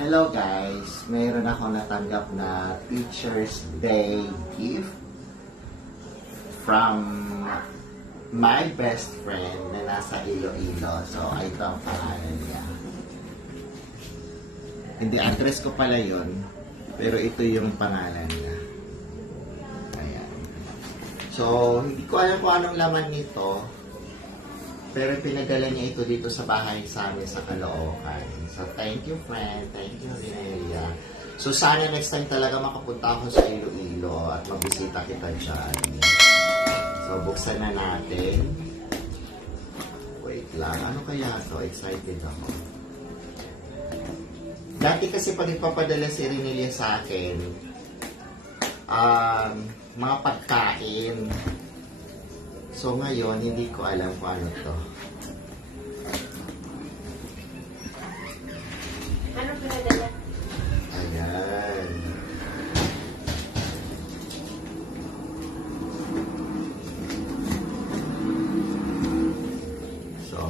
Hello guys, mayroon ako natanggap na Teacher's Day gift from my best friend na nasa Iloilo. So, ito ang pangalan niya. Hindi, address ko pala yun, pero ito yung pangalan niya. Ayan. So, hindi ko alam kung anong laman nito, pero pinadala niya ito dito sa bahay sa amin sa Caloocan. So, thank you, friend. Thank you, Rinelia. So, sana next time talaga makapunta ako sa Iloilo at magbisita kita dyan. So, buksan na natin. Wait lang. Ano kaya to? Excited ako. Dati kasi pag ipapadala si Rinelia sa akin, mga pagkain. So, ngayon, hindi ko alam kung ano to. Ano pinadala? Ayan. So.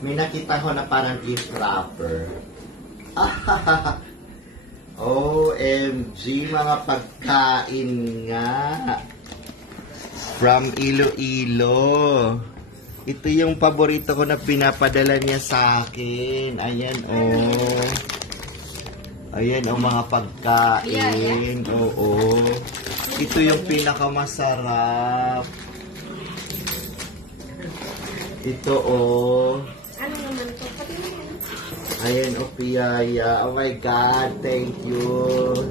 May nakita ko na parang gift wrapper. OMG, mga pagkain nga. From Iloilo. Ito yung paborito ko na pinapadala niya sa akin. Ayan, oh. Ayan, oh, mga pagkain. Oo. Ito yung pinakamasarap. Ito, oh. Ano naman to? Ayan, Opiyaya. Oh my God, thank you.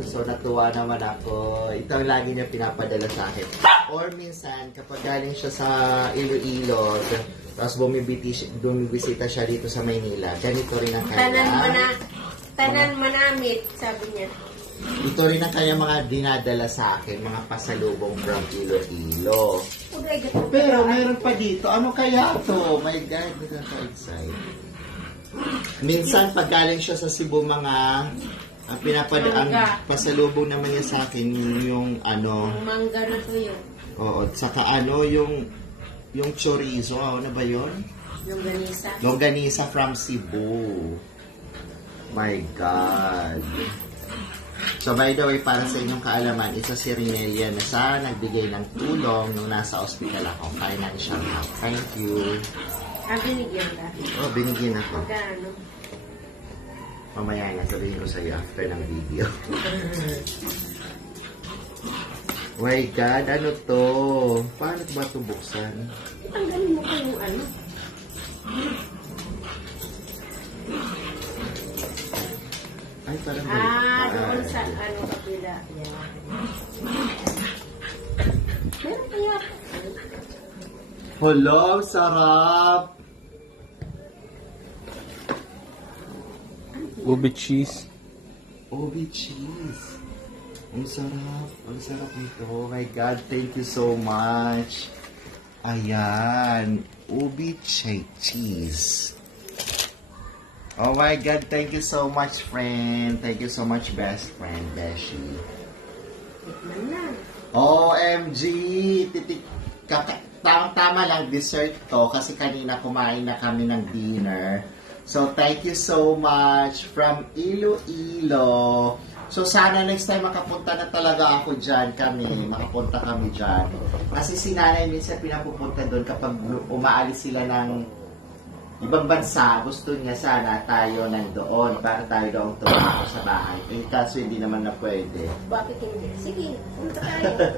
So, natuwa naman ako. Ito ang lagi niya pinapadala sa akin. Or minsan, kapag galing siya sa Iloilo, tapos bumibisita siya dito sa Maynila, ganito rin ang kanya. Tanan manamit, sabi niya. Ito rin ang kanya mga dinadala sa akin, mga pasalubong from Iloilo. Pero mayroon pa dito. Ano kaya to? My God, nakaka-excite. Minsan, pag galing siya sa Cebu, mga ang pasalubong naman niya sa akin yung ano. Mangga na po yun. Oo, saka ano, yung chorizo. Ano ba yun? Longganisa. Longganisa from Cebu. My God. So, by the way, para sa inyong kaalaman, isa si Rinelia na sa nagbigay ng tulong nung nasa ospital ako. Kaya natin siyang help. Thank you. Binigyan ka? Oh, binigyan ako. Magkano? Mamaya na, sabihin ko sa'yo after ng video. My God, ano to? Paano ba ito buksan? Itanggalin mo pa yung ano. Ay, parang balik. Doon sa ano kapila. Yan. Meron kaya? Hello, sarap! Ubi cheese. Ubi cheese. Ang sarap. Ang sarap nito. Oh my God, thank you so much. Ayan. Ubi cheese. Oh my God, thank you so much, friend. Thank you so much, best friend, Beshi. OMG! Tama lang, dessert to. Kasi kanina kumain na kami ng dinner. So, thank you so much from Iloilo. So, sana next time makapunta na talaga ako dyan makapunta kami dyan. Kasi si nanay minsan pinapupunta doon kapag umaalis sila ng ibang bansa, gusto niya sana tayo nandoon para tayo doon tumako sa bahay. Eh, kaso hindi naman na pwede. Bakit hindi? Sige, punta tayo.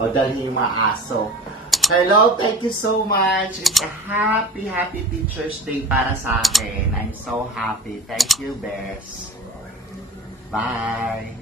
O, dalhin yung mga aso. Hello, thank you so much. It's a happy Teacher's Day para sa akin. I'm so happy. Thank you, Bess. Bye.